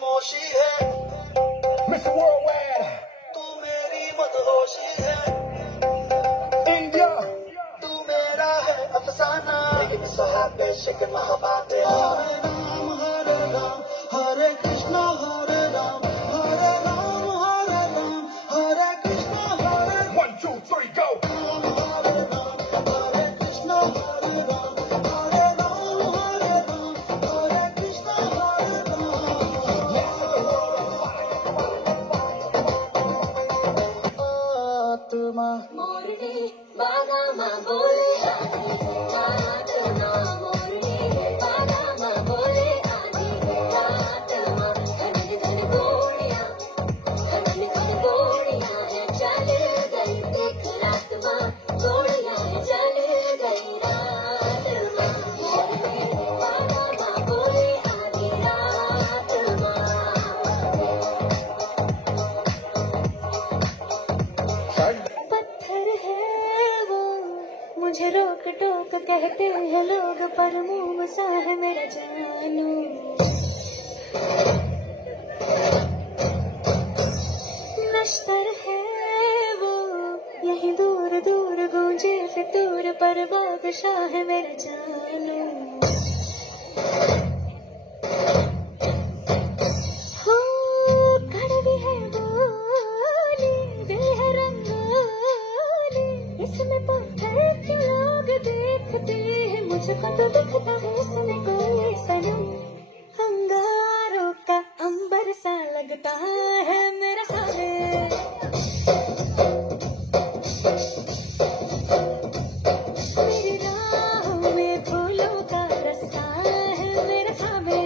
खामोशी है Mr. Worldwide, तू मेरी मदहोशी है India. तू मेरा है अफसाना लेकिन साहब शिकन महाबाते हरे राम हरे कृष्णा हरे राम हरे राम हरे कृष्णा हरे 1, 2, 3, go. हरे कृष्णा हरे राम हरे राम हरे कृष्णा हरे राम आत्मा मोरनी बागामा बोले आधी रात माँ मोरनी बागामा बोले आधी रात माँ धन धन गोड़ियाँ है चल गई एक रात माँ गोड़ियाँ है चल गई रात माँ मोरनी बागामा बोले आधी रात माँ पत्थर है वो मुझे रोक टोक कहते हैं लोग पर मुँह सा है मेरा जानू नश्तर है वो यहीं दूर दूर गूंजे फितूर पर बादशाह है मेरा जानू हो कड़वी है बोली दिल है रंगोली इसमें पत्थर के लोग देखते हैं मुझको तो दिखता है इसमें कोई सनम अंगारों का अंबर सा लगता है मेरा सारे मेरी राहों में फूलों का रास्ता है मेरा सामने